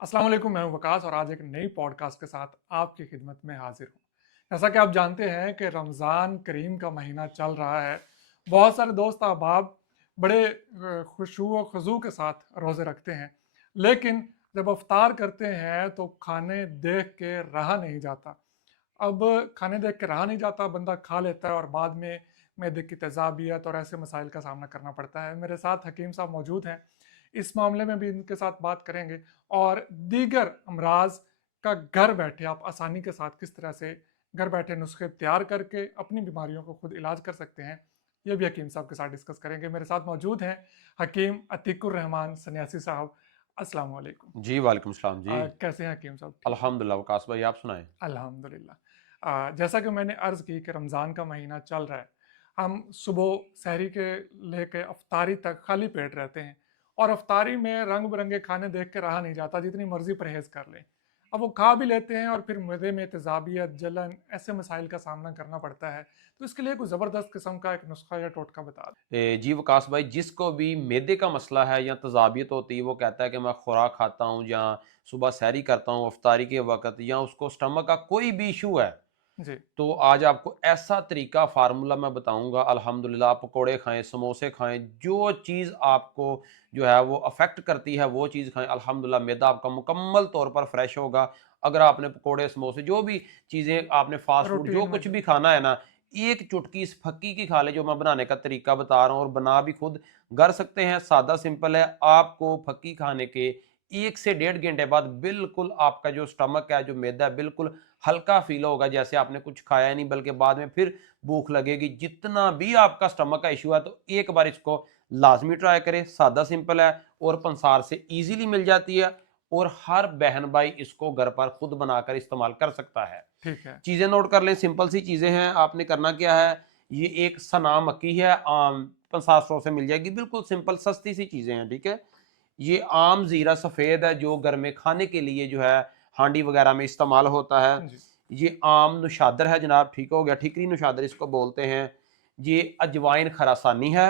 अस्सलाम वालेकुम, मैं हूं वकास और आज एक नई पॉडकास्ट के साथ आपकी खिदमत में हाजिर हूं। जैसा कि आप जानते हैं कि रमज़ान करीम का महीना चल रहा है। बहुत सारे दोस्त अहबाब बड़े खुशू व खुजू के साथ रोज़े रखते हैं, लेकिन जब अफ्तार करते हैं तो खाने देख के रहा नहीं जाता। अब खाने देख के रहा नहीं जाता, बंदा खा लेता है और बाद में मैदे की तेज़ाबियत और ऐसे मसाइल का सामना करना पड़ता है। मेरे साथ हकीम साहब मौजूद हैं, इस मामले में भी इनके साथ बात करेंगे और दीगर अमराज का घर बैठे आप आसानी के साथ किस तरह से घर बैठे नुस्खे तैयार करके अपनी बीमारियों को खुद इलाज कर सकते हैं, ये भी हकीम साहब के साथ डिस्कस करेंगे। मेरे साथ मौजूद हैं हकीम अतीकुर रहमान सन्यासी साहब। अस्सलाम वालेकुम। जी, वालेकुम सलाम जी। कैसे हैं हकीम साहब, ठीक हैं? अल्हम्दुलिल्लाह वकास भाई आप सुनाएँ? अल्हम्दुलिल्लाह। जैसा कि मैंने अर्ज़ की कि रमज़ान का महीना चल रहा है, हम सुबह सहरी के लेके अफ्तारी तक खाली पेट रहते हैं और अफ्तारी में रंग बिरंगे खाने देख के रहा नहीं जाता, जितनी मर्जी परहेज़ कर लें। अब वो खा भी लेते हैं और फिर मैदे में तेज़ाबियत, जलन ऐसे मसाइल का सामना करना पड़ता है। तो इसके लिए कोई ज़बरदस्त किस्म का एक नुस्खा या टोटका बता दें। जी वकास भाई, जिसको भी मैदे का मसला है या तज़ाबियत होती है, वो कहता है कि मैं खुराक खाता हूँ या सुबह सहरी करता हूँ अफ्तारी के वक़्त, या उसको स्टमक का कोई भी इश्यू है, जी। तो आज आपको ऐसा तरीका फ़ार्मूला मैं बताऊँगा। अल्हम्दुलिल्लाह आप पकौड़े खाएँ, समोसे खाएँ, जो चीज़ आपको जो है वो अफ़ेक्ट करती है वो चीज़ खाएँ। अल्हम्दुलिल्लाह मैदा आपका मुकम्मल तौर पर फ्रेश होगा। अगर आपने पकौड़े, समोसे जो भी चीज़ें आपने फ़ास्ट फूड जो रूटीन में कुछ जो। भी खाना है ना, एक चुटकी इस फक्की की खा लें, जो मैं बनाने का तरीका बता रहा हूँ, और बना भी खुद कर सकते हैं। सादा सिंपल है। आपको फक्की खाने के 1 से डेढ़ घंटे बाद बिल्कुल आपका जो स्टमक है, जो मैदा है, बिल्कुल हल्का फ़ील होगा, जैसे आपने कुछ खाया नहीं, बल्कि बाद में फिर भूख लगेगी। जितना भी आपका स्टमक का इश्यू है, तो एक बार इसको लाज़मी ट्राई करें। सादा सिंपल है और पंसार से ईज़िली मिल जाती है, और हर बहन भाई इसको घर पर खुद बनाकर इस्तेमाल कर सकता है। ठीक है। चीज़ें नोट कर लें, सिंपल सी चीज़ें हैं। आपने करना क्या है, ये एक सना मक्की है, आम 500 से मिल जाएगी, बिल्कुल सिंपल सस्ती सी चीज़ें हैं, ठीक है। ये आम ज़ीरा सफ़ेद है, जो घर में खाने के लिए जो है हांडी वगैरह में इस्तेमाल होता है। जी। ये आम नुशादर है जनाब, ठीक हो गया, ठीकरी नुशादर इसको बोलते हैं। ये अजवाइन खरासानी है।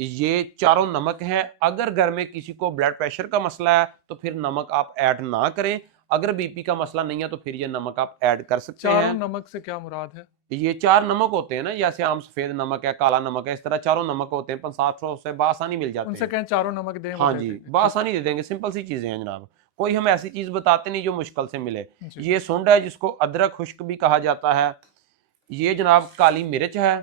ये चारों नमक हैं। अगर घर में किसी को ब्लड प्रेशर का मसला है तो फिर नमक आप ऐड ना करें। अगर बीपी का मसला नहीं है तो फिर ये नमक आप ऐड कर सकते चारों हैं। नमक से क्या मुराद है? ये 4 नमक होते हैं ना, जैसे आम सफ़ेद नमक है, काला नमक है, इस तरह चारों नमक होते हैं, 500 से बआसानी मिल जाते उनसे हैं। कहें चारों नमक दें, वो हाँ दे जी, देंगे, ठीक है। बआसानी दे देंगे, सिंपल सी चीज़ें हैं जनाब। कोई हम ऐसी चीज़ बताते नहीं जो मुश्किल से मिले। जी। ये सुंड है, जिसको अदरक खुश्क भी कहा जाता है। ये जनाब काली मिर्च है,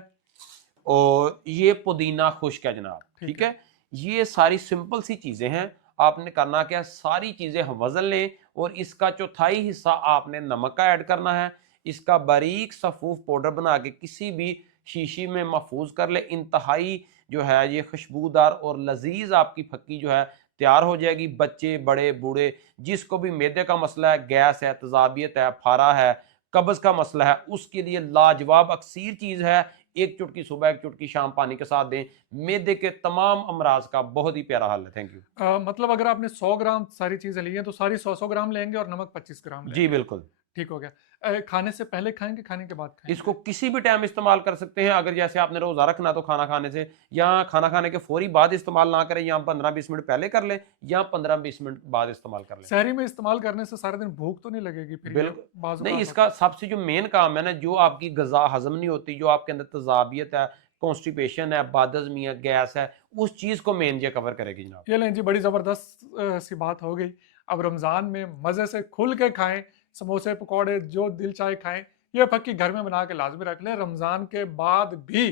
और ये पुदीना खुश्क है जनाब, ठीक ठीक है। है। ये सारी सिंपल सी चीज़ें हैं। आपने करना क्या है, सारी चीज़ें हम वज़न लें, और इसका चौथाई हिस्सा आपने नमक का ऐड करना है। इसका बारीक सफ़ूफ पाउडर बना के किसी भी शीशी में महफूज कर ले। इंतहाई जो है ये खुशबूदार और लजीज आपकी फक्की जो है तैयार हो जाएगी। बच्चे, बड़े, बूढ़े, जिसको भी मैदे का मसला है, गैस है, तजाबियत है, फारा है, कब्ज का मसला है, उसके लिए लाजवाब अक्सीर चीज़ है। एक चुटकी सुबह, एक चुटकी शाम पानी के साथ दें। मैदे के तमाम अमराज का बहुत ही प्यारा हल है। Thank you. मतलब अगर आपने 100 ग्राम सारी चीज़ें ली हैं तो सारी 100-100 ग्राम लेंगे और नमक 25 ग्राम जी लेंगे। बिल्कुल। ठीक हो गया। खाने से पहले खाएँगे, खाने के बाद इसको खाएँगे? किसी भी टाइम इस्तेमाल कर सकते हैं। अगर जैसे आपने रोज़ा रखना तो खाना खाने से, या खाना खाने के फ़ौरी बाद इस्तेमाल ना करें, या 15-20 मिनट पहले कर लें, या 15-20 मिनट बाद इस्तेमाल कर लें। सहरी में इस्तेमाल करने से सारा दिन भूख तो नहीं लगेगी फिर, ये बिल्कुल। बाज़ नहीं, औक़ात होता इसका है। सबसे जो मेन काम है ना, जो आपकी ग़िज़ा हज़म नहीं होती, जो आपके अंदर तज़ाबियत है, कॉन्स्टिपेशन है, बदहज़मी है, गैस है, उस चीज़ को मेन ये कवर करेगी जनाब। ये लें जी, बड़ी ज़बरदस्त सी बात हो गई। अब रमज़ान में मज़े से खुल के खाएँ, समोसे, पकौड़े जो दिल चाहे खाएँ। ये फक्की घर में बना के लाज़मी रख लें, रमज़ान के बाद भी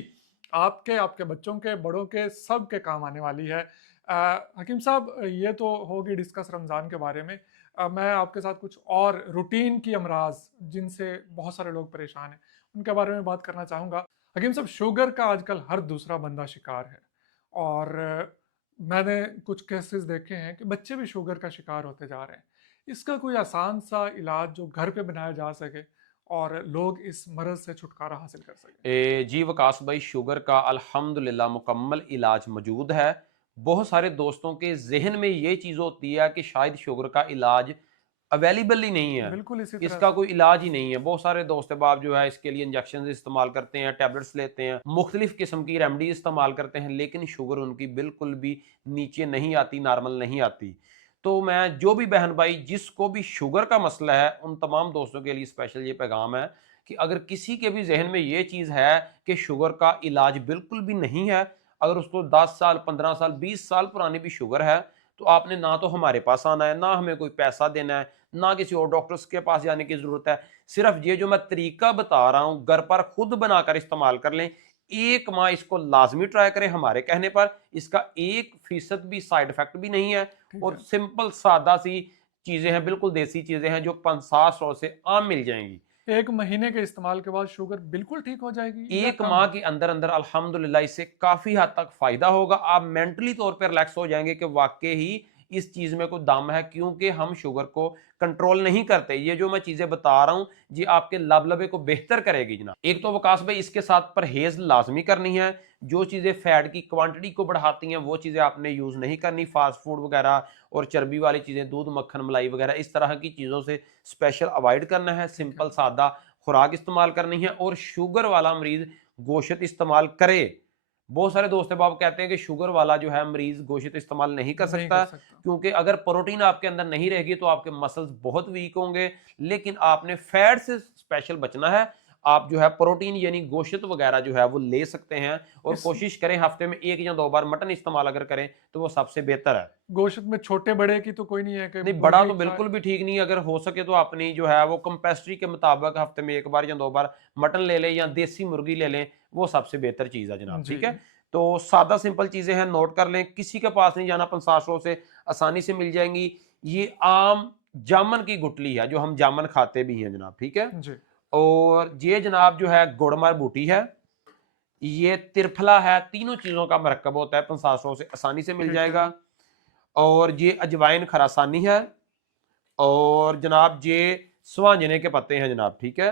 आपके, आपके बच्चों के, बड़ों के, सब के काम आने वाली है। हकीम साहब, ये तो होगी डिस्कस रमज़ान के बारे में। मैं आपके साथ कुछ और रूटीन की अमराज़ जिनसे बहुत सारे लोग परेशान हैं, उनके बारे में बात करना चाहूँगा। हकीम साहब, शुगर का आजकल हर दूसरा बंदा शिकार है और मैंने कुछ केसेस देखे हैं कि बच्चे भी शुगर का शिकार होते जा रहे हैं। इसका कोई आसान सा इलाज जो घर पे बनाया जा सके और लोग इस मर्ज़ से छुटकारा हासिल कर सकें? जी वकास भाई, शुगर का अल्हम्दुलिल्लाह मुकम्मल इलाज मौजूद है। बहुत सारे दोस्तों के जहन में ये चीज़ होती है कि शायद शुगर का इलाज अवेलेबल ही नहीं है, बिल्कुल इसी तरह इसका से। कोई इलाज ही नहीं है। बहुत सारे दोस्त अहबाब जो है इसके लिए इंजेक्शन इस्तेमाल करते हैं, टैबलेट्स लेते हैं, मुख्तलिफ किस्म की रेमडी इस्तेमाल करते हैं, लेकिन शुगर उनकी बिल्कुल भी नीचे नहीं आती, नॉर्मल नहीं आती। तो मैं जो भी बहन भाई जिसको भी शुगर का मसला है उन तमाम दोस्तों के लिए स्पेशल ये पैगाम है कि अगर किसी के भी जहन में ये चीज़ है कि शुगर का इलाज बिल्कुल भी नहीं है, अगर उसको 10 साल 15 साल 20 साल पुरानी भी शुगर है, तो आपने ना तो हमारे पास आना है, ना हमें कोई पैसा देना है, ना किसी और डॉक्टर्स के पास जाने की ज़रूरत है। सिर्फ ये जो मैं तरीका बता रहा हूँ घर पर खुद बनाकर इस्तेमाल कर लें। 1 माह इसको लाज़मी ट्राई करें हमारे कहने पर। इसका 1% भी साइड इफ़ेक्ट भी नहीं है ठीक और है। सिंपल सादा सी चीज़ें हैं, बिल्कुल देसी चीज़ें हैं जो 500 से आम मिल जाएँगी। 1 महीने के इस्तेमाल के बाद शुगर बिल्कुल ठीक हो जाएगी या 1 कम माह होगी? के अंदर-अंदर अल्हम्दुलिल्लाह इससे काफ़ी हद तक फ़ायदा होगा। आप मेंटली तौर पे रिलैक्स हो जाएँगे कि वाक़ई ही इस चीज़ में कोई दम है, क्योंकि हम शुगर को कंट्रोल नहीं करते। ये जो मैं चीज़ें बता रहा हूँ, ये आपके लबलबे को बेहतर करेगी जनाब। एक तो वकास भाई इसके साथ परहेज़ लाज़मी करनी है। जो चीज़ें फैट की क्वांटिटी को बढ़ाती हैं, वो चीज़ें आपने यूज़ नहीं करनी। फ़ास्ट फूड वगैरह और चर्बी वाली चीज़ें, दूध, मक्खन, मलाई वगैरह इस तरह की चीज़ों से स्पेशल अवॉइड करना है। ठीक है। सिंपल सादा खुराक इस्तेमाल करनी है और शुगर वाला मरीज़ गोश्त इस्तेमाल करे। बहुत सारे दोस्त अहबाब कहते हैं कि शुगर वाला जो है मरीज़ गोश्त इस्तेमाल नहीं कर नहीं कर सकता, सकता। क्योंकि अगर प्रोटीन आपके अंदर नहीं रहेगी तो आपके मसल्स बहुत वीक होंगे। लेकिन आपने फैट से स्पेशल बचना है। आप जो है प्रोटीन यानी गोश्त वगैरह जो है वो ले सकते हैं और इस कोशिश करें हफ्ते में 1 या 2 बार मटन इस्तेमाल अगर करें तो वो सबसे बेहतर है। गोश्त में छोटे-बड़े की तो कोई नहीं है कि नहीं, बड़ा मुर्गी तो का। बिल्कुल भी ठीक नहीं है। अगर हो सके तो अपनी जो है वो कंपेस्ट्री के मुताबिक हफ्ते में 1 बार या 2 बार मटन ले लें या देसी मुर्गी ले लें, वो सबसे बेहतर चीज़ है जनाब, जी। ठीक है? तो सादा सिंपल चीज़ें हैं, नोट कर लें, किसी के पास नहीं जाना, पंसासों से आसानी से मिल जाएँगी। ये आम जामुन की गुठली है, जो हम जामुन खाते भी हैं जनाब, ठीक है? जी। और ये जनाब जो है गुड़मर बूटी है, ये त्रिफला है, तीनों चीज़ों का मरकब होता है, पंसासों से आसानी से मिल ठीक है। जाएगा। और ये अजवाइन खरासानी है और जनाब ये स्वांजने के पत्ते हैं जनाब, ठीक है?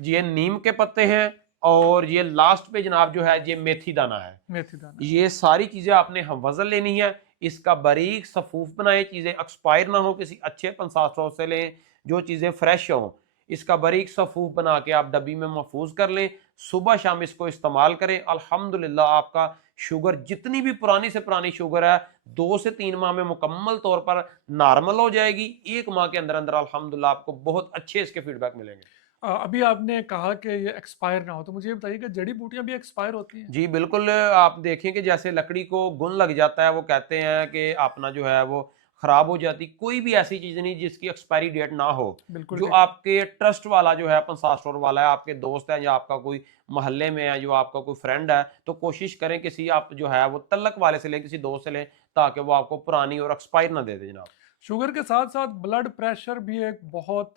ये नीम के पत्ते हैं और ये लास्ट पे जनाब जो है ये मेथी दाना है। मेथी दाना। ये सारी चीज़ें आपने हम वज़न लेनी है। इसका बारीक सफ़ूफ़ बनाएँ, चीज़ें एक्सपायर ना हो, किसी अच्छे पंसासों से लें, जो चीज़ें फ्रेश हों। इसका बारीक सफ़ूफ़ बना के आप डब्बी में महफ़ूज़ कर लें। सुबह शाम इसको इस्तेमाल करें। अल्हम्दुलिल्लाह आपका शुगर जितनी भी पुरानी से पुरानी शुगर है, 2 से 3 माह में मुकम्मल तौर पर नॉर्मल हो जाएगी। 1 माह के अंदर-अंदर अल्हम्दुलिल्लाह आपको बहुत अच्छे इसके फीडबैक मिलेंगे। अभी आपने कहा कि ये एक्सपायर ना हो, तो मुझे ये बताइए कि जड़ी-बूटियाँ भी एक्सपायर होती हैं? जी, बिल्कुल, आप देखें कि जैसे लकड़ी को घुन लग जाता है, वो कहते हैं कि अपना जो है वो ख़राब हो जाती। कोई भी ऐसी चीज़ नहीं जिसकी एक्सपायरी डेट ना हो। बिल्कुल जो ठीक। आपके ट्रस्ट वाला जो है पंसार स्टोर वाला है, आपके दोस्त है या आपका कोई मोहल्ले में है, जो आपका कोई फ्रेंड है, तो कोशिश करें किसी आप जो है वो तल्लक वाले से लें, किसी दोस्त से लें, ताकि वो आपको पुरानी और एक्सपायर ना दे दे जनाब। शुगर के साथ-साथ ब्लड प्रेशर भी एक बहुत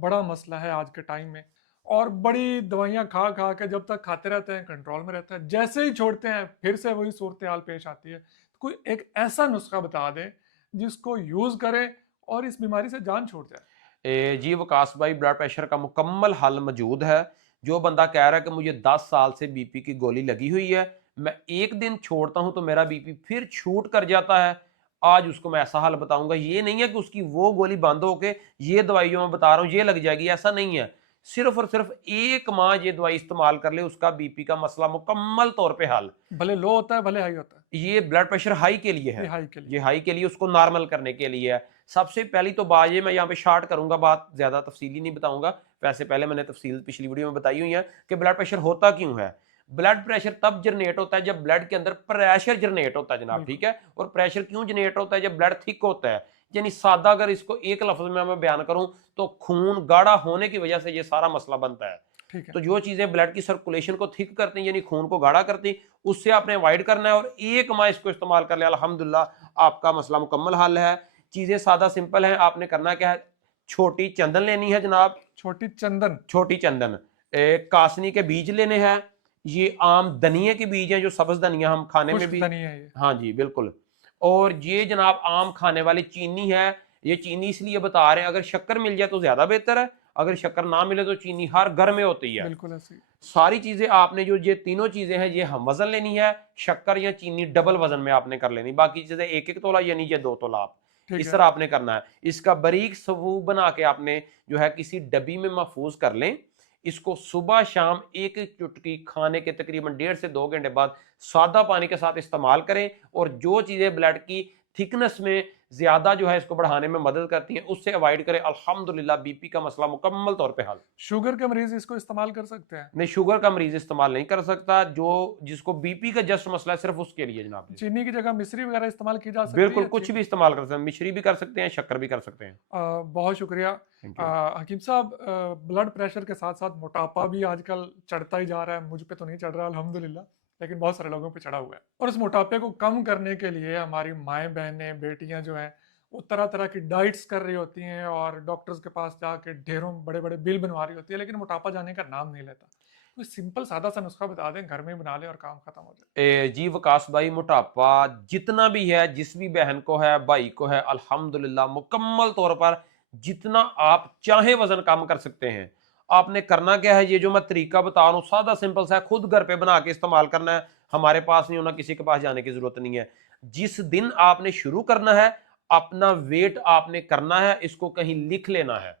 बड़ा मसला है आज के टाइम में, और बड़ी दवाइयाँ खा-खा के जब तक खाते रहते हैं कंट्रोल में रहता है। जैसे ही छोड़ते हैं फिर से वही सूरत-ए-हाल पेश आती है। तो कोई एक ऐसा नुस्खा बता दें जिसको यूज़ करें और इस बीमारी से जान छूट जाए? जी वकास भाई, ब्लड प्रेशर का मुकम्मल हल मौजूद है। जो बंदा कह रहा है कि मुझे 10 साल से बीपी की गोली लगी हुई है, मैं एक दिन छोड़ता हूं तो मेरा बीपी फिर छूट कर जाता है, आज उसको मैं ऐसा हल बताऊंगा। ये नहीं है कि उसकी वो गोली बंद होके ये दवाइयों में बता रहा हूँ ये लग जाएगी, ऐसा नहीं है। सिर्फ और सिर्फ 1 माह ये दवाई इस्तेमाल कर ले, उसका बीपी का मसला मुकम्मल तौर पे हल। भले लो होता है, भले हाई होता है। ये ब्लड प्रेशर हाई के लिए ये है। हाई के लिए। ये हाई के लिए, उसको नॉर्मल करने के लिए है। सबसे पहली तो बात ये, मैं यहाँ पे शार्ट करूंगा, बात ज्यादा तफसीली नहीं बताऊंगा। वैसे पहले मैंने तफसील पिछली वीडियो में बताई हुई है कि ब्लड प्रेशर होता क्यों है। ब्लड प्रेशर तब जनरेट होता है जब ब्लड के अंदर प्रेशर जनरेट होता है जनाब, बिल्कुल। ठीक है? और प्रेशर क्यों जनरेट होता है? जब ब्लड थिक होता है। यानी सादा अगर इसको एक लफ्ज में मैं बयान करूं तो खून गाढ़ा होने की वजह से ये सारा मसला बनता है। ठीक है। तो जो चीजें ब्लड की सर्कुलेशन को थिक करती हैं, यानी खून को गाढ़ा करती हैं, उससे आपने अवॉइड करना है और 1 माह इसको इस्तेमाल कर लिया, अल्हम्दुलिल्लाह आपका मसला मुकम्मल हल है। चीजें सादा सिंपल हैं। आपने करना क्या है, छोटी चंदन लेनी है जनाब, छोटी चंदन। छोटी चंदन। कासनी के बीज लेने हैं। ये आम धनिये के बीज हैं, जो सब्ज धनिया हम खाने में खुश्क भी। धनिया है ये। हाँ जी बिल्कुल। और ये जनाब आम खाने वाली चीनी है। ये चीनी इसलिए बता रहे हैं, अगर शक्कर मिल जाए तो ज्यादा बेहतर है, अगर शक्कर ना मिले तो चीनी हर घर में होती है। बिल्कुल ऐसे ही। सारी चीजें आपने, जो ये तीनों चीजें हैं, ये हम वजन लेनी है। शक्कर या चीनी डबल वजन में आपने कर लेनी, बाकी चीजें 1-1 तोला यानी ये 2 तोला आप ठीक इस है। तरह आपने करना है। इसका बारीक सबूत बना के आपने जो है किसी डब्बी में महफूज कर लें। इसको सुबह शाम एक एक चुटकी खाने के तकरीबन 1.5 से 2 घंटे बाद सादा पानी के साथ इस्तेमाल करें। और जो चीजें ब्लड की थिकनेस में ज्यादा जो है इसको बढ़ाने में मदद करती हैं, उससे अवॉइड करें। अल्हम्दुलिल्लाह बीपी का मसला मुकम्मल तौर पे हल। शुगर के मरीज इसको इस्तेमाल कर सकते हैं? नहीं, शुगर का मरीज इस्तेमाल नहीं कर सकता, जो जिसको बीपी का जस्ट मसला है सिर्फ उसके लिए जनाब जी। चीनी की जगह मिश्री वगैरह इस्तेमाल की जा सकती बिल्कुल, है कुछ चीनी? भी इस्तेमाल कर सकते हैं, मिश्री भी कर सकते हैं, शक्कर भी कर सकते हैं। बहुत शुक्रिया। Thank you. हकीम साहब, ब्लड प्रेशर के साथ साथ मोटापा भी आजकल चढ़ता ही जा रहा है। मुझ पे तो नहीं चढ़ रहा अल्हम्दुलिल्लाह, लेकिन बहुत सारे लोगों पे चढ़ा हुआ है। और इस मोटापे को कम करने के लिए हमारी माएँ बहनें बेटियां जो हैं वो तरह तरह की डाइट्स कर रही होती हैं और डॉक्टर्स के पास जाके ढेरों बड़े बड़े बिल बनवा रही होती है, लेकिन मोटापा जाने का नाम नहीं लेता। कोई सिंपल सादा सा नुस्खा बता दें, घर में ही बना लें और काम खत्म हो जाए। जी वकास भाई, मोटापा जितना भी है, जिस भी बहन को है, भाई को है, अल्हम्दुलिल्लाह मुकम्मल तौर पर जितना आप चाहे वजन कम कर सकते हैं। आपने करना क्या है, ये जो मैं तरीका बता रहा हूँ सादा सिंपल सा है, खुद घर पे बना के इस्तेमाल करना है। हमारे पास नहीं होना, किसी के पास जाने की जरूरत नहीं है। जिस दिन आपने शुरू करना है, अपना वेट आपने करना है, इसको कहीं लिख लेना है।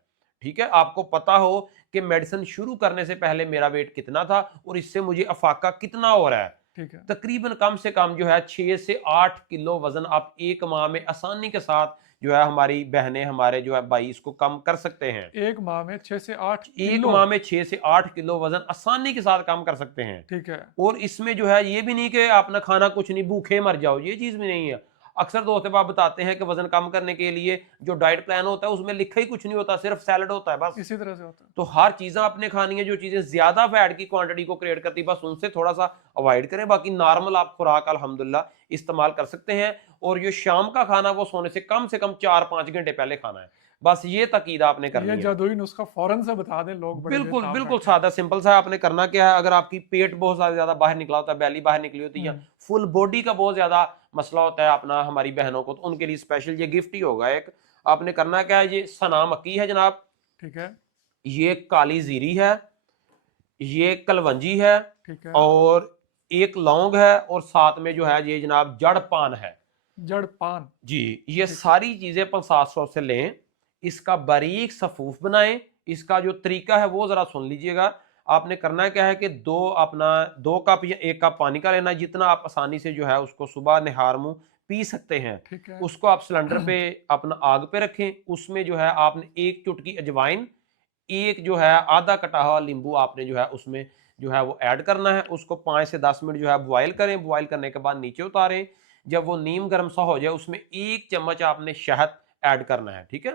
ठीक है, आपको पता हो कि मेडिसिन शुरू करने से पहले मेरा वेट कितना था और इससे मुझे अफाका कितना हो रहा है। ठीक है। तकरीबन कम से कम जो है 6 से 8 किलो वजन आप एक माह में आसानी के साथ जो है, हमारी बहनें, हमारे जो है भाई, इसको कम कर सकते हैं। एक माह में 6 से 8 एक किलो? माह में 6 से 8 किलो वजन आसानी के साथ कम कर सकते हैं। ठीक है। और इसमें जो है ये भी नहीं कि आपने खाना कुछ नहीं, भूखे मर जाओ, ये चीज भी नहीं है। अक्सर दोस्त बाप बताते हैं कि वजन कम करने के लिए जो डाइट प्लान होता है उसमें लिखा ही कुछ नहीं होता, सिर्फ सैलड होता है बस। इसी तरह से होता है। तो हर चीजें आपने खानी है, जो चीजें ज्यादा फैट की क्वांटिटी को क्रिएट करती है बस उनसे थोड़ा सा अवॉइड करें। बाकी नॉर्मल आप खुराक अल्हम्दुलिल्लाह इस्तेमाल कर सकते हैं। और ये शाम का खाना वो सोने से कम 4-5 घंटे पहले खाना है, बस ये तकीद आपने ये करनी है। जादुई नुस्खा फौरन से बता दें, लोग बड़े बिल्कुल बेताब बिल्कुल बैठे हैं। सादा सिंपल सा आपने करना क्या है, अगर आपकी पेट बहुत ज्यादा बाहर निकला होता है, बैली बाहर निकली होती है, हम्म। फुल बॉडी का बहुत ज्यादा मसला होता है अपना हमारी बहनों को, तो उनके लिए स्पेशल ये गिफ्ट ही होगा एक। आपने करना क्या है, ये सना मक्की है जनाब, ठीक है। ये काली जीरी है, ये कलवंजी है, ठीक है। और एक लौंग है, और साथ में जो है ये जनाब जड़ पान है। जड़ पान? जी, ये ठीक। सारी चीजें 500 से लें, इसका बारीक सफूफ बनाएं। इसका जो तरीका है वो जरा सुन लीजिएगा। आपने करना क्या है कि दो कप या 1 कप पानी का लेना है, जितना आप आसानी से जो है उसको सुबह निहार मुंह पी सकते हैं। ठीक है। उसको आप सिलेंडर पे अपना आग पे रखें, उसमें जो है आपने 1 चुटकी अजवाइन, एक जो है आधा कटा हुआ नींबू आपने जो है उसमें जो है वो ऐड करना है। उसको 5 से 10 मिनट जो है बॉयल करें। बॉयल करने के बाद नीचे उतारें। जब वो नीम गर्म सा हो जाए, उसमें 1 चम्मच आपने शहद ऐड करना है। ठीक है,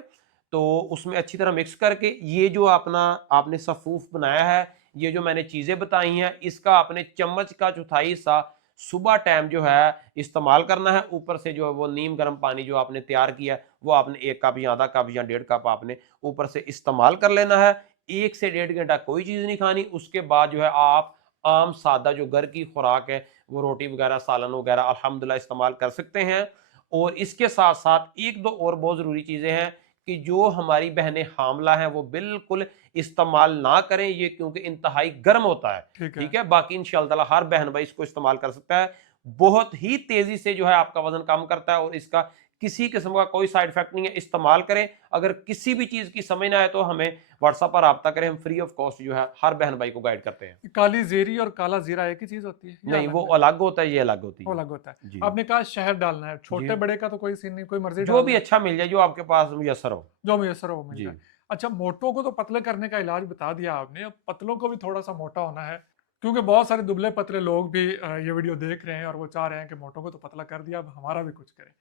तो उसमें अच्छी तरह मिक्स करके ये जो अपना आपने सफूफ बनाया है, ये जो मैंने चीजें बताई हैं, इसका आपने चम्मच का चौथाई हिस्सा सुबह टाइम जो है इस्तेमाल करना है। ऊपर से जो है वो नीम गर्म पानी जो आपने तैयार किया है वो आपने 1 कप या आधा कप या 1.5 कप आपने ऊपर से इस्तेमाल कर लेना है। 1 से 1.5 घंटा कोई चीज नहीं खानी। उसके बाद जो है आप आम सादा जो घर की खुराक है, वो रोटी वगैरह, सालन वगैरह अल्हम्दुलिल्लाह इस्तेमाल कर सकते हैं। और इसके साथ साथ 1-2 और बहुत जरूरी चीजें हैं कि जो हमारी बहनें हामला हैं वो बिल्कुल इस्तेमाल ना करें ये, क्योंकि इंतहाई गर्म होता है। ठीक है। ठीक है, बाकी इंशाल्लाह हर बहन भाई इसको इस्तेमाल कर सकता है। बहुत ही तेजी से जो है आपका वजन कम करता है और इसका किसी किस्म का कोई साइड इफेक्ट नहीं है। इस्तेमाल करें। अगर किसी भी चीज की समझ ना आए तो हमें व्हाट्सएप पर राब्ता करें, हम फ्री ऑफ कॉस्ट जो है हर बहन भाई को गाइड करते हैं। काली जीरी और काला जीरा एक ही चीज होती है या नहीं, वो अलग अलग? अलग होता है, ये अलग होती वो है। अलग होता है। जी आपने कहा शहद डालना है, छोटे जी, बड़े का तो कोई सीन नहीं, कोई मर्जी जो डाल भी लें, अच्छा मिल जाए, जो आपके पास मुयसर हो। जो मुयसर हो वो मिल जी जाए। अच्छा, मोटों को तो पतले करने का इलाज बता दिया आपने, अब पतलों को भी थोड़ा सा मोटा होना है, क्योंकि बहुत सारे दुबले पतले लोग भी ये वीडियो देख रहे हैं और वो चाह रहे हैं कि मोटों को तो पतला कर दिया, अब हमारा भी कुछ करें,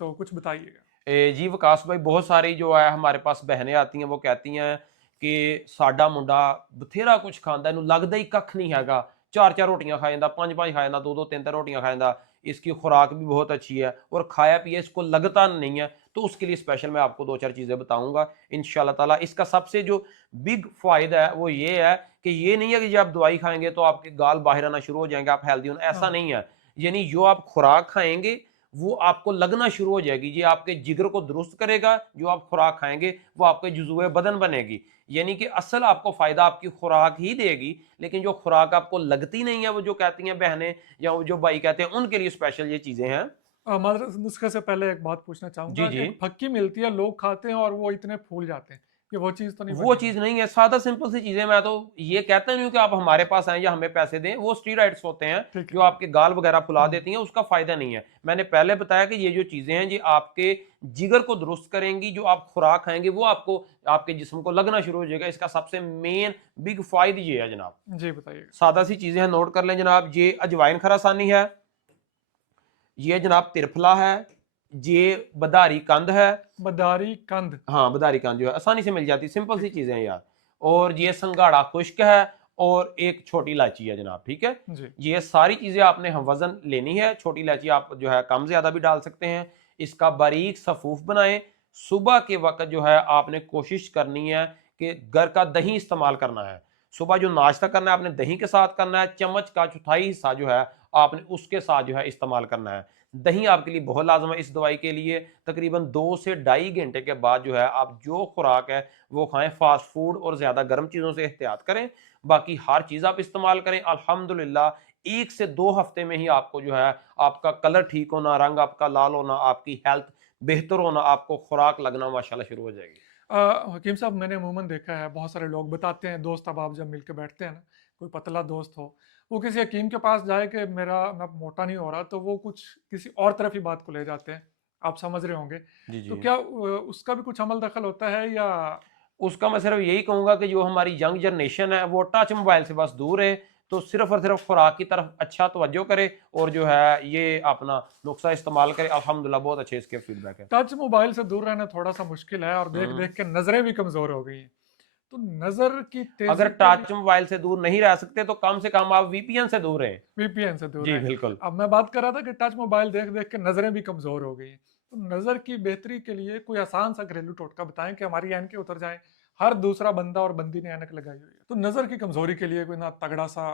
तो कुछ बताइएगा। जी विकास भाई, बहुत सारी जो है हमारे पास बहनें आती हैं, वो कहती हैं कि साडा मुंडा बथेरा कुछ खांदा, इनू लगदा ही कख नहीं हैगा, 4-4 रोटियां खा जांदा, 5-5 खा जांदा, 2-2 3-3 रोटियां खा जांदा, इसकी खुराक भी बहुत अच्छी है और खाया पिया इसको लगता नहीं है। तो उसके लिए स्पेशल मैं आपको 2-4 चीजें बताऊंगा इंशाल्लाह ताला। इसका सबसे जो बिग फायदा है वो ये है कि ये नहीं है कि जब आप दवाई खाएंगे तो आपके गाल बाहर आना शुरू हो जाएंगे, आप हेल्दी होना, ऐसा हाँ। नहीं है। यानी जो आप खुराक खाएंगे वो आपको लगना शुरू हो जाएगी, ये आपके जिगर को दुरुस्त करेगा। जो आप खुराक खाएंगे वो आपके जुज़ुए बदन बनेगी। यानी कि असल आपको फायदा आपकी खुराक ही देगी, लेकिन जो खुराक आपको लगती नहीं है, वो जो कहती हैं बहनें या वो जो भाई कहते हैं, उनके लिए स्पेशल ये चीजें हैं। नुस्खे से पहले एक बात पूछना जी चाहूंगा कि जी, एक फक्की मिलती है, लोग खाते हैं और वो इतने फूल जाते हैं, ये वो चीज तो नहीं वो बनेगी। चीज नहीं है, सादा सिंपल सी चीजें। मैं तो ये कहता नहीं हूँ कि आप हमारे पास आए या हमें पैसे दें, वो स्टीरॉइड्स होते हैं ठीक जो है। आपके गाल वगैरह फुला हम्म, देती हैं, उसका फायदा नहीं है। मैंने पहले बताया कि ये जो चीजें हैं ये आपके जिगर को दुरुस्त करेंगी, जो आप खुराक खाएंगे वो आपको आपके जिस्म को लगना शुरू हो जाएगा। इसका सबसे मेन बिग फायदा ये है जनाब। जी बताइएगा। सादा सी चीजें हैं, नोट कर लें जनाब। ये अजवाइन खरासानी है, ये जनाब तिरफला है, ये बदारी कंद है। बदारी कंद। हाँ, बदारी कांद जो है आसानी से मिल जाती है, सिंपल सी ठीक है। चीजें हैं यार। और ये संगाड़ा खुश्क है, और एक छोटी इलायची है जनाब, ठीक है। जी। ये सारी चीजें आपने हम वजन लेनी है। छोटी इलायची आप जो है कम ज्यादा भी डाल सकते हैं। इसका बारीक सफूफ बनाएं। सुबह के वक्त जो है आपने कोशिश करनी है कि घर का दही इस्तेमाल करना है। सुबह जो नाश्ता करना है आपने दही के साथ करना है। चम्मच का चौथाई हिस्सा जो है आपने उसके साथ जो है इस्तेमाल करना है। दही आपके लिए बहुत लाजम है इस दवाई के लिए। तकरीबन 2 से ढाई घंटे के बाद जो है आप जो खुराक है वो खाएं। फास्ट फूड और ज्यादा गर्म चीजों से एहतियात करें। बाकी हर चीज आप इस्तेमाल करें, अल्हम्दुलिल्लाह 1 से 2 हफ्ते में ही आपको जो है आपका कलर ठीक होना, रंग आपका लाल होना, आपकी हेल्थ बेहतर होना, आपको खुराक लगना माशाल्लाह शुरू हो जाएगी। हकीम साहब, मैंने अमूमन देखा है बहुत सारे लोग बताते हैं, दोस्त अहबाब जब मिलकर बैठते हैं ना, कोई पतला दोस्त हो, वो किसी हकीम के पास जाए कि मैं मोटा नहीं हो रहा, तो वो कुछ किसी और तरफ ही बात को ले जाते हैं। आप समझ रहे होंगे। जी तो जी। क्या उसका भी कुछ अमल दखल होता है या? उसका मैं सिर्फ यही कहूंगा कि जो हमारी यंग जनरेशन है वो टच मोबाइल से बस दूर है। तो सिर्फ और सिर्फ खुराक की तरफ अच्छा तवज्जो करे, और जो है ये अपना नुस्खा इस्तेमाल करे। अल्हम्दुलिल्लाह बहुत अच्छे इसके फीडबैक है। टच मोबाइल से दूर रहना थोड़ा सा मुश्किल है, और देख हम्म। देख के नजरें भी कमजोर हो गई हैं। तो नजर की अगर तेजी के लिए टच मोबाइल से दूर नहीं रह सकते तो कम से कम आप वीपीएन से दूर रहें। वीपीएन से दूर जी रहें। बिल्कुल। अब मैं बात कर रहा था कि टच मोबाइल देख देख के नजरें भी कमजोर हो गई हैं। तो नजर की बेहतरी के लिए कोई आसान सा घरेलू टोटका बताएं कि हमारी ऐनकें उतर जाएं। हर दूसरा बंदा और बंदी ने ऐनक लगाई हुई है, तो नजर की कमजोरी के लिए कोई ना तगड़ा सा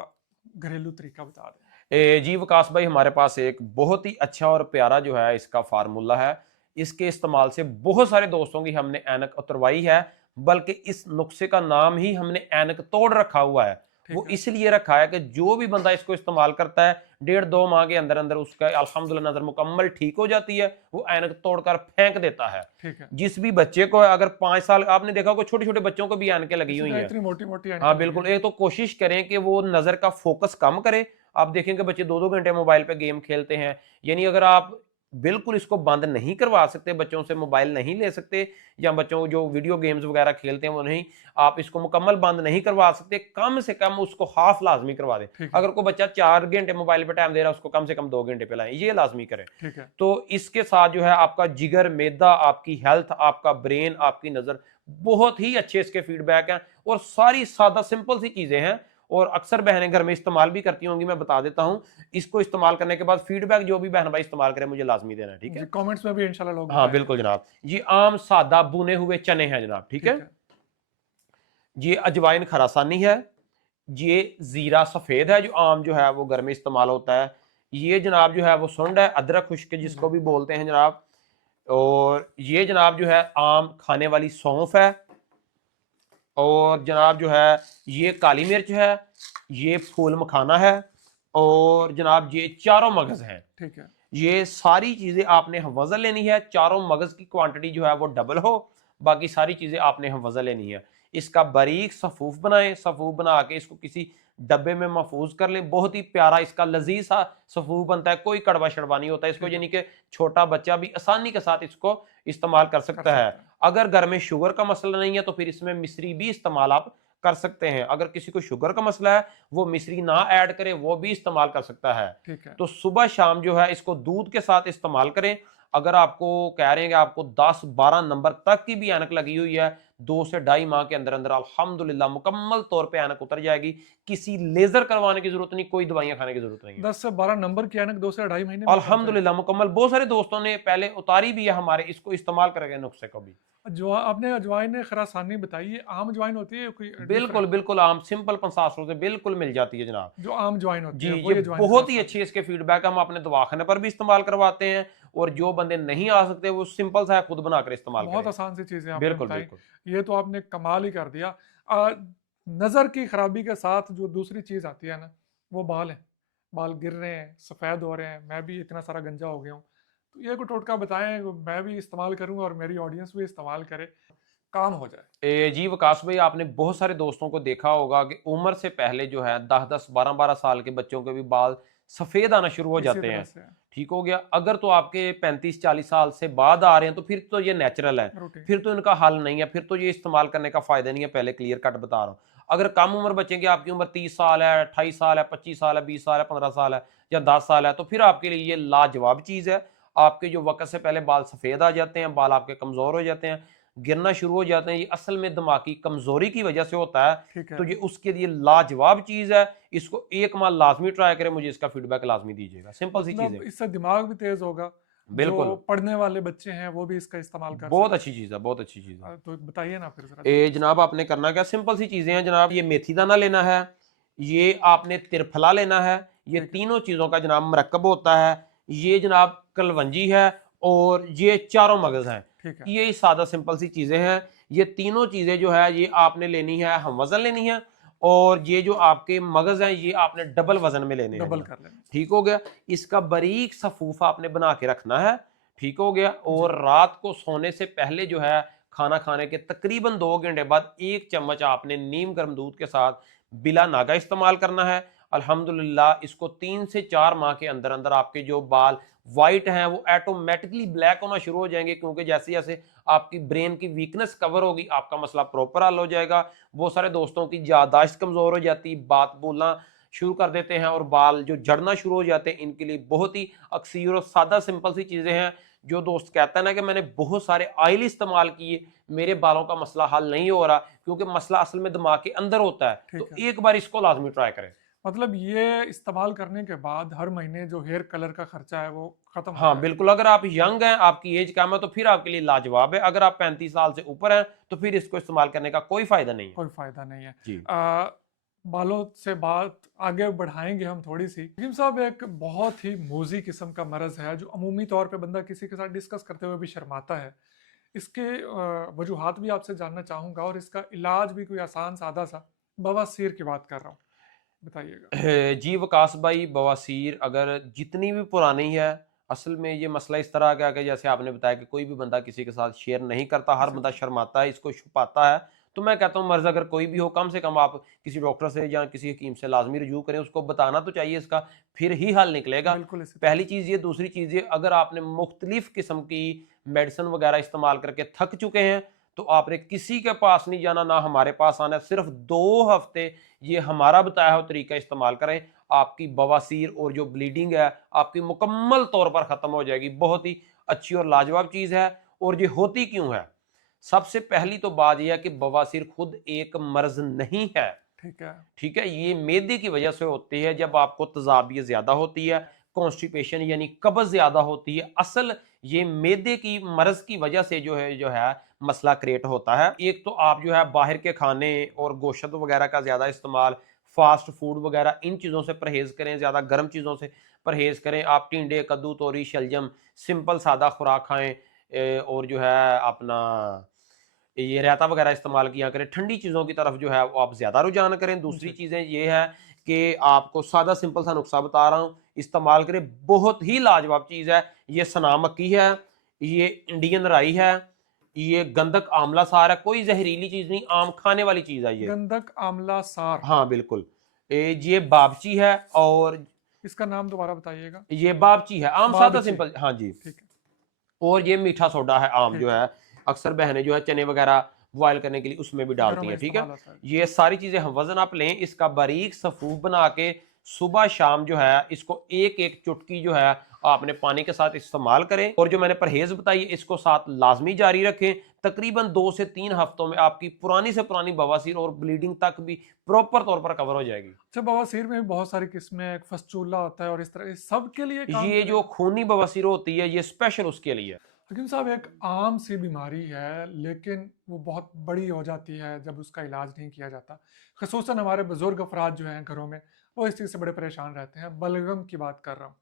घरेलू तरीका बता दें। जी विकास भाई, हमारे पास एक बहुत ही अच्छा और प्यारा जो है इसका फार्मूला है। इसके इस्तेमाल से बहुत सारे दोस्तों की हमने ऐनक उतरवाई है। बल्कि इस नुस्खे का नाम ही हमने ऐनक तोड़ रखा हुआ है। वो ठीक है। इसलिए रखा है कि जो भी बंदा इसको इस्तेमाल करता है 1.5 माह के अंदर अंदर उसका अल्हम्दुलिल्लाह नजर मुकम्मल ठीक हो जाती है। वो ऐनक तोड़कर फेंक देता है। ठीक है। जिस भी बच्चे को अगर 5 साल, आपने देखा होगा छोटे छोटे बच्चों को भी ऐनकें लगी इसी हुई तरह हैं। इतनी मोटी मोटी हाँ ऐनकें लगी बिल्कुल, हुई हैं। एक तो कोशिश करें कि वो नजर का फोकस कम करे। आप देखेंगे बच्चे 2-2 घंटे मोबाइल पे गेम खेलते हैं। यानी अगर आप बिल्कुल इसको बंद नहीं करवा सकते, बच्चों से मोबाइल नहीं ले सकते, या बच्चों जो वीडियो गेम्स वगैरह खेलते हैं वो नहीं, आप इसको मुकम्मल बंद नहीं करवा सकते, कम से कम उसको हाफ लाजमी करवा दें। ठीक है। अगर कोई बच्चा 4 घंटे मोबाइल पे टाइम दे रहा है, उसको कम से कम 2 घंटे पे लाएं, ये लाजमी करें। ठीक है। तो इसके साथ जो है आपका जिगर, मैदा, आपकी हेल्थ, आपका ब्रेन, आपकी नजर, बहुत ही अच्छे इसके फीडबैक हैं। और सारी सादा सिंपल सी चीजें हैं, और अक्सर बहनें घर में इस्तेमाल भी करती होंगी। मैं बता देता हूं, इसको इस्तेमाल करने के बाद फीडबैक जो भी बहन भाई इस्तेमाल करें मुझे लाजमी देना है, ठीक जी, है। कमेंट्स में भी इंशाल्लाह लोग हाँ बताएंगे। बिल्कुल जनाब। ये आम सादा भुने हुए चने हैं जनाब, ठीक है। ठीक है। ये अजवाइन खरासानी है। ये जीरा सफेद है जो आम जो है वो घर में इस्तेमाल होता है। ये जनाब जो है वो सुंड है, अदरक खुश्क जिसको जी। भी बोलते हैं जनाब। और ये जनाब जो है आम खाने वाली सौंफ है। और जनाब जो है ये काली मिर्च है। ये फूल मखाना है। और जनाब ये चारों मगज हैं। ठीक है। ये सारी चीजें आपने हम वजन लेनी है। चारों मगज की क्वांटिटी जो है वो डबल हो। बाकी सारी चीजें आपने हम वजन लेनी है। इसका बारीक सफूफ बनाएं। सफूफ बना के इसको किसी डब्बे में महफूज कर लें। बहुत ही प्यारा इसका लजीज सा सफूफ बनता है, कोई कड़वा शड़वा नहीं होता इसको। ठीक है। यानी कि छोटा बच्चा भी आसानी के साथ इसको इस्तेमाल कर कर सकता है। सकते हैं। अगर घर में शुगर का मसला नहीं है तो फिर इसमें मिश्री भी इस्तेमाल आप कर सकते हैं। अगर किसी को शुगर का मसला है, वो मिश्री ना ऐड करे, वो भी इस्तेमाल कर सकता है। ठीक है। तो सुबह शाम जो है इसको दूध के साथ इस्तेमाल करें। अगर आपको कह रहे हैं कि आपको 10-12 नंबर तक की भी ऐनक लगी हुई है, 2 से ढाई माह के अंदर अंदर अल्हम्दुलिल्लाह मुकम्मल तौर पे ऐनक उतर जाएगी। किसी लेजर करवाने की जरूरत नहीं, कोई दवाइयां खाने की जरूरत नहीं है। 10 से 12 नंबर की ऐनक 2 से ढाई महीने में उतर जाएगी। अल्हम्दुलिल्लाह मुकम्मल। बहुत सारे दोस्तों ने पहले उतारी भी है हमारे, इसको इस्तेमाल करेंगे नुस्खे को भी। जो आपने अजवाइन खरासानी बताई, ये आम अजवाइन होती है कोई बिल्कुल डिफरेंट? बिल्कुल, आम सिंपल 500 से बिल्कुल मिल जाती है जनाब। जो आम अजवाइन होती जी, है ये वही अजवाइन बहुत ही खरासानी। अच्छी इसके फीडबैक, हम अपने दवाखाने पर भी इस्तेमाल करवाते हैं। और जो बंदे नहीं आ सकते वो सिंपल सा है, खुद बनाकर इस्तेमाल बहुत करें। आसान सी चीजें आपने बिल्कुल बताई। बिल्कुल। ये तो आपने कमाल ही कर दिया। आ, नजर की खराबी के साथ जो दूसरी चीज आती है ना, वो बाल है। बाल गिर रहे हैं, सफेद हो रहे हैं, मैं भी इतना सारा गंजा हो गया हूँ। तो ये कोई टोटका बताएं, मैं भी इस्तेमाल करूँ और मेरी ऑडियंस भी इस्तेमाल करे। काम हो जाए? जी विकास भाई, आपने बहुत सारे दोस्तों को देखा होगा कि उम्र से पहले जो है 10-10, 12-12 साल के बच्चों के भी बाल सफेद आना शुरू हो इसी जाते तरह हैं। से ठीक हो गया। अगर तो आपके 35-40 साल से बाद आ रहे हैं तो फिर तो ये नेचुरल है, रूटीन। फिर तो इनका हल नहीं है, फिर तो ये इस्तेमाल करने का फायदा नहीं है। पहले क्लियर कट बता रहा हूँ। अगर कम उम्र बच्चे की, आपकी उम्र 30 साल है, 28 साल है, 25 साल है, 20 साल है, 15 साल है या 10 साल है, तो फिर आपके लिए ये लाजवाब चीज है। आपके जो वक्त से पहले बाल सफेद आ जाते हैं, बाल आपके कमजोर हो जाते हैं, गिरना शुरू हो जाते हैं, ये असल में दिमागी कमजोरी की वजह से होता है। ठीक है। तो ये उसके लिए लाजवाब चीज है। इसको एक माह लाजमी ट्राई करें, मुझे इसका फीडबैक लाजमी दीजिएगा। सिंपल सी चीज मतलब है। इससे दिमाग भी तेज होगा, जो बिल्कुल, पढ़ने वाले बच्चे हैं वो भी इसका इस्तेमाल कर बहुत सकते अच्छी चीज है, बहुत अच्छी चीज है। हैं। तो बताइए ना फिर जरा ए जल्दी से। जनाब, आपने करना क्या, सिंपल सी चीजें हैं जनाब। ये मेथी दाना लेना है, ये आपने तिरफला लेना है, ये ठीक है। तीनों चीजों का जनाब मरकब होता है। ये जनाब कलवंजी है और ये चारों मगज हैं। ठीक है। ये सादा सिंपल सी चीजें हैं। ये तीनों चीजें जो है ये आपने लेनी है, हम वजन लेनी है। और ये जो आपके मगज हैं ये आपने डबल वजन में लेने हैं डबल जनाब। कर लेना ठीक हो गया। इसका बारीक सफूफ आपने बना के रखना है। ठीक हो गया। जी। और रात को सोने से पहले जो है, खाना खाने के तकरीबन 2 घंटे बाद 1 चम्मच आपने नीम गर्म दूध के साथ बिला नागा इस्तेमाल करना है। अल्हम्दुलिल्लाह, इसको 3 से 4 माह के अंदर अंदर आपके जो बाल वाइट हैं वो ऑटोमेटिकली ब्लैक होना शुरू हो जाएंगे, क्योंकि जैसे जैसे आपकी ब्रेन की वीकनेस कवर होगी आपका मसला प्रॉपर हल हो जाएगा। बहुत सारे दोस्तों की याददाश्त कमजोर हो जाती, बात बोलना शुरू कर देते हैं और बाल जो झड़ना शुरू हो जाते हैं। इनके लिए बहुत ही अक्सर और सादा सिंपल सी चीजें हैं। जो दोस्त कहता है ना कि मैंने बहुत सारे ऑयल इस्तेमाल किए, मेरे बालों का मसला हल नहीं हो रहा, क्योंकि मसला असल में दिमाग के अंदर होता है, तो ठीक है। एक बार इसको लाजमी ट्राई करें। मतलब ये इस्तेमाल करने के बाद हर महीने जो हेयर कलर का खर्चा है वो खत्म हो हाँ जाएगा। बिल्कुल, अगर आप यंग हैं, आपकी एज कम है, तो फिर आपके लिए लाजवाब है। अगर आप 35 साल से ऊपर हैं तो फिर इसको इस्तेमाल करने का कोई फायदा नहीं है। कोई फायदा नहीं है। जी। बालों से बात आगे बढ़ाएंगे हम थोड़ी सी। हकीम साहब, एक बहुत ही मोजी किस्म का मरज है जो अमूमी तौर पे बंदा किसी के साथ डिस्कस करते हुए भी शर्माता है। इसके वजूहात भी आपसे जानना चाहूंगा और इसका इलाज भी कोई आसान सादा सा, बवासीर की बात कर रहा हूँ, बताइएगा। जी वकास भाई, बवासीर अगर जितनी भी पुरानी है, असल में ये मसला इस तरह का है कि जैसे आपने बताया कि कोई भी बंदा किसी के साथ शेयर नहीं करता, हर किसी बंदा को शर्माता है, इसको छुपाता है। तो मैं कहता हूँ मर्ज अगर कोई भी हो, कम से कम आप किसी डॉक्टर से या किसी हकीम से लाजमी रजू करें, उसको बताना तो चाहिए इसका, फिर ही हल निकलेगा। बिल्कुल इसी तरह पहली से। चीज़ ये। दूसरी चीज़ ये, अगर आपने मुख्तलिफ किस्म की मेडिसिन वगैरह इस्तेमाल करके थक चुके हैं, तो आपने किसी के पास नहीं जाना, ना हमारे पास आना है। सिर्फ 2 हफ्ते ये हमारा बताया हुआ तरीका इस्तेमाल करें, आपकी बवासीर और जो ब्लीडिंग है आपकी मुकम्मल तौर पर खत्म हो जाएगी। बहुत ही अच्छी और लाजवाब चीज है। और ये होती क्यों है? सबसे पहली तो बात यह है कि बवासीर खुद एक मर्ज नहीं है। ठीक है। ठीक है, ये मैदे की वजह से होती है। जब आपको तेजाबियत ज्यादा होती है, कॉन्स्टिपेशन यानी कब्ज ज्यादा होती है, असल ये मैदे की मर्ज की वजह से जो है मसला क्रिएट होता है। एक तो आप जो है बाहर के खाने और गोश्त वगैरह का ज्यादा इस्तेमाल, फास्ट फूड वगैरह, इन चीजों से परहेज करें, ज्यादा गर्म चीजों से परहेज करें। आप टिंडे, कद्दू, तोरी, शलजम, सिंपल सादा खुराक खाएं। और जो है अपना ये रायता वगैरह इस्तेमाल किया करें। ठंडी चीज़ों की तरफ जो है वो आप ज़्यादा रुझान करें। दूसरी जी। चीज़ें ये है कि आपको सादा सिंपल सा नुस्खा बता रहा हूँ, इस्तेमाल करें। बहुत ही लाजवाब चीज़ है। ये सना मक्की है, ये इंडियन राई है, ये गंधक आंवला सार है। कोई जहरीली चीज़ नहीं, आम खाने वाली चीज़ है ये। गंधक आंवला सार। हाँ बिल्कुल। ये बाबची है, और इसका नाम दोबारा बताइएगा। ये बाबची है, आम सादा बाबची। सिंपल। हाँ जी। ठीक है। और ये मीठा सोडा है, आम जो ठीक है। है अक्सर बहनें जो है चने वगैरह बॉयल करने के लिए उसमें भी घरों डालती में हैं। ठीक है, इस्तेमाल होता है। ये सारी चीजें हम वजन आप लें, इसका बारीक सफूफ बना के सुबह शाम जो है इसको एक एक चुटकी जो है आपने पानी के साथ इस्तेमाल करें। और जो मैंने परहेज बताई इसको साथ लाजमी जारी रखें। तकरीबन 2 से 3 हफ्तों में आपकी पुरानी से पुरानी बवासीर और ब्लीडिंग तक भी प्रॉपर तौर पर कवर हो जाएगी। अच्छा, बवासीर में भी बहुत सारी किस्में, एक फस्चूला होता है और इस तरह, इस सब के लिए काम ये जो करेगा? खूनी बवासीर होती है ये स्पेशल उसके लिए। हकीम साहब, एक आम सी बीमारी है लेकिन वो बहुत बड़ी हो जाती है जब उसका इलाज नहीं किया जाता। खसूसन हमारे बुजुर्ग अफराद जो हैं घरों में, वो इस चीज़ से बड़े परेशान रहते हैं। बलगम की बात कर रहा हूँ।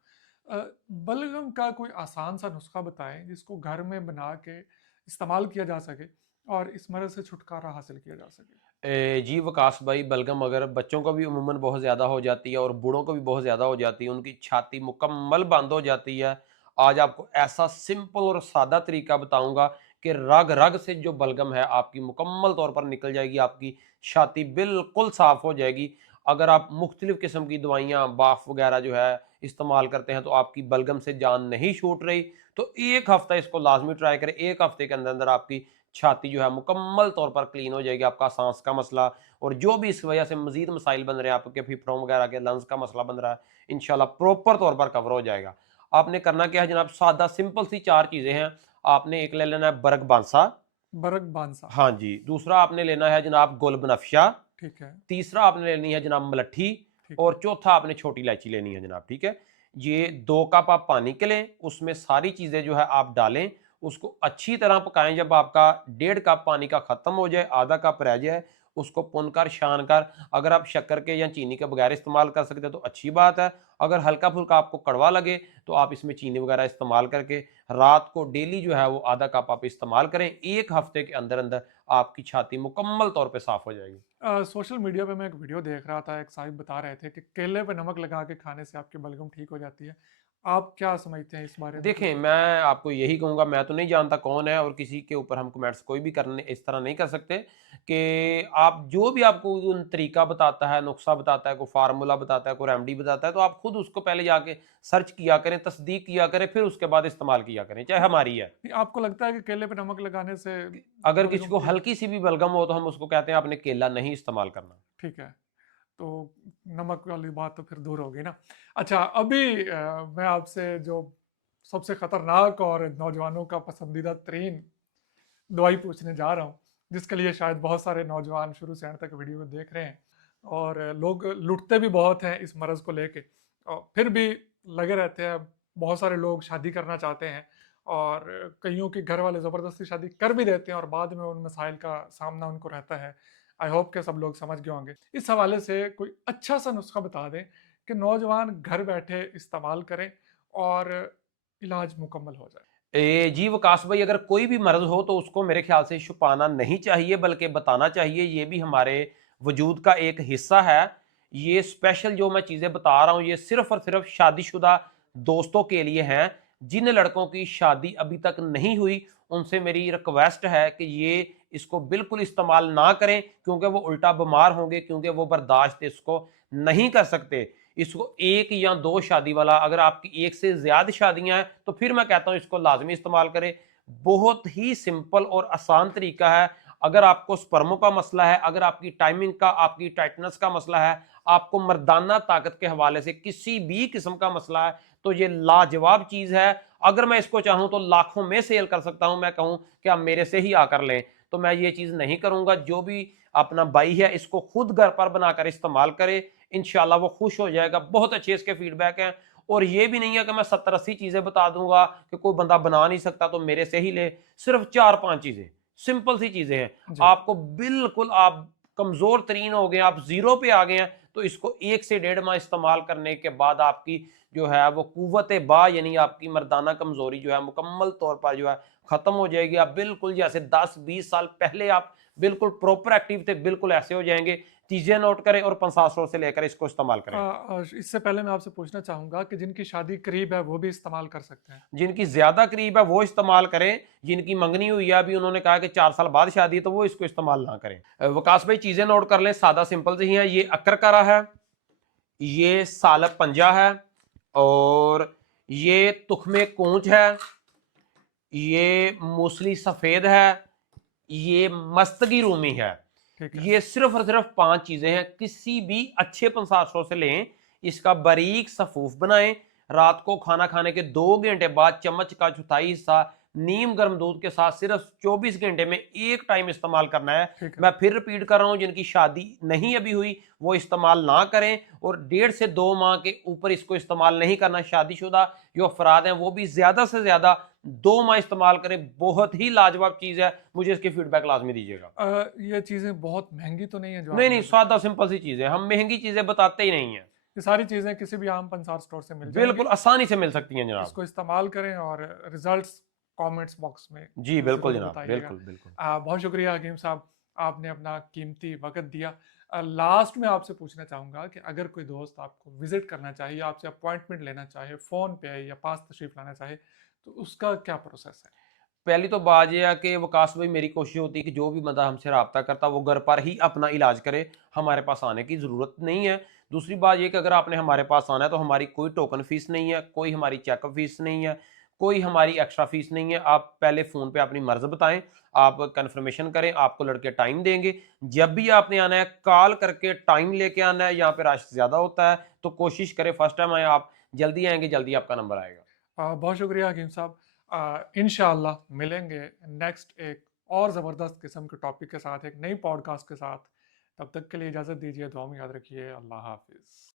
बलगम का कोई आसान सा नुस्खा बताएं जिसको घर में बना के इस्तेमाल किया जा सके और इस मर्ज़ से छुटकारा हासिल किया जा सके। जी वकास भाई, बलगम अगर बच्चों को भी उमूमन बहुत ज़्यादा हो जाती है और बूढ़ों को भी बहुत ज़्यादा हो जाती है, उनकी छाती मुकम्मल बंद हो जाती है। आज आपको ऐसा सिंपल और सादा तरीका बताऊंगा कि रग रग से जो बलगम है आपकी मुकम्मल तौर पर निकल जाएगी, आपकी छाती बिल्कुल साफ हो जाएगी। अगर आप मुख्तलिफ किस्म की दवाइयाँ बाफ वगैरह जो है इस्तेमाल करते हैं तो आपकी बलगम से जान नहीं छूट रही, तो एक हफ्ता इसको लाजमी ट्राई करें। एक हफ्ते के अंदर अंदर आपकी छाती जो है मुकम्मल तौर पर क्लीन हो जाएगी। आपका सांस का मसला और जो भी इस वजह से मजीद मसाइल बन रहे हैं, आपके फेफड़ों वगैरह के लंग्स का मसला बन रहा है, इंशाल्लाह प्रॉपर तौर पर कवर हो जाएगा। आपने करना क्या है जनाब, सादा सिंपल सी 4 चीज़ें हैं। आपने एक ले लेना है बर्ग बांसा, बरक बांसा। हाँ जी। दूसरा आपने लेना है जनाब गुल बनफशा, ठीक है। तीसरा आपने लेनी है जनाब मलट्ठी, ठीक है। और चौथा आपने छोटी इलायची लेनी है जनाब, ठीक है। ये 2 कप आप पानी के लें, उसमें सारी चीज़ें जो है आप डालें, उसको अच्छी तरह पकाएं। जब आपका 1.5 कप पानी का ख़त्म हो जाए, आधा कप रह जाए, उसको पुनकर छान कर, अगर आप शक्कर के या चीनी के बगैर इस्तेमाल कर सकते हैं तो अच्छी बात है। अगर हल्का फुल्का आपको कड़वा लगे तो आप इसमें चीनी वगैरह इस्तेमाल करके रात को डेली जो है वो आधा कप आप इस्तेमाल करें। एक हफ्ते के अंदर अंदर आपकी छाती मुकम्मल तौर पे साफ हो जाएगी। सोशल मीडिया पे मैं एक वीडियो देख रहा था, एक साहिब बता रहे थे कि केले पे नमक लगा के खाने से आपकी बलगम ठीक हो जाती है। आप क्या समझते हैं इस बारे में कुछ? देखें, मैं आपको यही कहूँगा, मैं तो नहीं जानता कौन है और किसी के ऊपर हम कमेंट्स कोई भी करने इस तरह नहीं कर सकते कि आप जो भी आपको उन तरीका बताता है, नुस्खा बताता है, कोई फार्मूला बताता है, कोई रेमेडी बताता है, तो आप खुद उसको पहले जाके सर्च किया करें, तस्दीक किया करें, फिर उसके बाद इस्तेमाल किया करें, चाहे हमारी है। नहीं, आपको लगता है कि केले पे नमक लगाने से अगर किसी बलगम को ठीक हो? हल्की सी भी बलगम हो तो हम उसको कहते हैं आपने केला नहीं इस्तेमाल करना। ठीक है। तो नमक वाली बात तो फिर दूर होगी ना। अच्छा, अभी मैं आपसे जो सबसे खतरनाक और नौजवानों का पसंदीदा तरीन दवाई पूछने जा रहा हूँ, जिसके लिए शायद बहुत सारे नौजवान शुरू से एंड तक वीडियो को देख रहे हैं, और लोग लुटते भी बहुत हैं इस मर्ज़ को लेके, और फिर भी लगे रहते हैं। बहुत सारे लोग शादी करना चाहते हैं और कईयों के घर वाले ज़बरदस्ती शादी कर भी देते हैं और बाद में उन मसाइल का सामना उनको रहता है। आई होप के सब लोग समझ गए होंगे। इस हवाले से कोई अच्छा सा नुस्खा बता दें कि नौजवान घर बैठे इस्तेमाल करें और इलाज मुकम्मल हो जाए। जी वकास भाई, अगर कोई भी मर्ज हो तो उसको मेरे ख्याल से छुपाना नहीं चाहिए बल्कि बताना चाहिए। ये भी हमारे वजूद का एक हिस्सा है। ये स्पेशल जो मैं चीज़ें बता रहा हूँ ये सिर्फ और सिर्फ शादीशुदा दोस्तों के लिए हैं। जिन लड़कों की शादी अभी तक नहीं हुई उनसे मेरी रिक्वेस्ट है कि ये इसको बिल्कुल इस्तेमाल ना करें, क्योंकि वो उल्टा बीमार होंगे, क्योंकि वो बर्दाश्त इसको नहीं कर सकते। इसको 1 या 2 शादी वाला, अगर आपकी 1 से ज़्यादा शादियाँ हैं तो फिर मैं कहता हूँ इसको लाज़मी इस्तेमाल करें। बहुत ही सिंपल और आसान तरीका है। अगर आपको स्पर्मों का मसला है, अगर आपकी टाइमिंग का, आपकी टाइटनेस का मसला है, आपको मर्दाना ताकत के हवाले से किसी भी किस्म का मसला है, तो ये लाजवाब चीज़ है। अगर मैं इसको चाहूँ तो लाखों में सेल कर सकता हूँ। मैं कहूँ कि आप मेरे से ही आकर लें, तो मैं ये चीज़ नहीं करूँगा। जो भी अपना भाई है इसको खुद घर पर बनाकर इस्तेमाल करे, इंशाल्लाह वो खुश हो जाएगा। बहुत अच्छे इसके फीडबैक हैं। और ये भी नहीं है कि मैं 70-80 चीज़ें बता दूंगा कि कोई बंदा बना नहीं सकता तो मेरे से ही ले। सिर्फ 4-5 चीज़ें, सिंपल सी चीज़ें हैं। जी। आपको बिल्कुल, आप कमज़ोर तरीन हो गए, आप ज़ीरो पे आ गए हैं, तो इसको 1 से 1.5 माह इस्तेमाल करने के बाद आपकी जो है वो कुव्वत बा, यानी आपकी मर्दाना कमज़ोरी जो है मुकम्मल तौर पर जो है ख़त्म हो जाएगी। आप बिल्कुल जैसे 10-20 साल पहले आप बिल्कुल प्रॉपर एक्टिव थे, बिल्कुल ऐसे हो जाएंगे। चीज़ें नोट करें और 50 से लेकर इसको इस्तेमाल करें। इससे पहले मैं आपसे पूछना चाहूँगा कि जिनकी शादी करीब है वो भी इस्तेमाल कर सकते हैं? जिनकी ज्यादा करीब है वो इस्तेमाल करें। जिनकी मंगनी हुई है, अभी उन्होंने कहा कि 4 साल बाद शादी है, तो वो इसको इस्तेमाल ना करें। वकास भाई, चीजें नोट कर लें, सादा सिंपल सी है। ये अकरकरा है, ये सालब पंजा है, और ये तुखमे कूंच है, ये मूसली सफेद है, ये मस्तगी रूमी है। ठीक है। ये सिर्फ और सिर्फ 5 चीजें हैं। किसी भी अच्छे पंसासों से लें, इसका बारीक सफूफ बनाएं। रात को खाना खाने के 2 घंटे बाद चम्मच का चौथाई हिस्सा नीम गर्म दूध के साथ सिर्फ 24 घंटे में एक टाइम इस्तेमाल करना है। ठीक है। मैं फिर रिपीट कर रहा हूं, जिनकी शादी नहीं अभी हुई वो इस्तेमाल ना करें, और 1.5 से 2 माह के ऊपर इसको इस्तेमाल नहीं करना। शादीशुदा जो अफराद हैं वो भी ज्यादा से ज्यादा 2 माह इस्तेमाल करें। बहुत ही लाजवाब चीज है, मुझे इसकी फीडबैक लाजमी दीजिएगा। ये चीज़ें बहुत महंगी तो नहीं है जो नहीं आपने नहीं, अभी सादा बताई? सिंपल सी चीज है, हम महंगी चीजें बताते ही नहीं है। ये सारी चीज़ें किसी भी आम पंसार स्टोर से मिल जाएंगी। बिल्कुल आसानी से मिल सकती हैं जनाब। इसको इस्तेमाल करें और रिजल्ट्स कमेंट्स बॉक्स में जी बिल्कुल ज़रूर जनाब, बताइएगा। बिल्कुल बिल्कुल। बहुत शुक्रिया हकीम साहब, आपने अपना कीमती वक्त दिया। लास्ट में आपसे पूछना चाहूँगा कि अगर कोई दोस्त आपको विजिट करना चाहिए, आपसे अपॉइंटमेंट लेना चाहे, फ़ोन पे या पास तशरीफ़ लाना चाहे, तो उसका क्या प्रोसेस है? पहली तो बात ये है कि वकास भाई, मेरी कोशिश होती है कि जो भी बंदा हमसे रब्ता करता वो घर पर ही अपना इलाज करे, हमारे पास आने की ज़रूरत नहीं है। दूसरी बात ये कि अगर आपने हमारे पास आना है तो हमारी कोई टोकन फीस नहीं है, कोई हमारी चेकअप फीस नहीं है, कोई हमारी एक्स्ट्रा फीस नहीं है। आप पहले फ़ोन पे अपनी मर्ज़ बताएं, आप कन्फर्मेशन करें, आपको लड़के टाइम देंगे। जब भी आपने आना है कॉल करके टाइम लेके आना है, यहाँ पे रश ज़्यादा होता है तो कोशिश करें फर्स्ट टाइम आए आप, जल्दी आएंगे जल्दी आपका नंबर आएगा। बहुत शुक्रिया हकीम साहब। इंशाल्लाह मिलेंगे नेक्स्ट एक और ज़बरदस्त किस्म के टॉपिक के साथ, एक नई पॉडकास्ट के साथ। तब तक के लिए इजाज़त दीजिए, दुआ में याद रखिए। अल्लाह हाफिज़।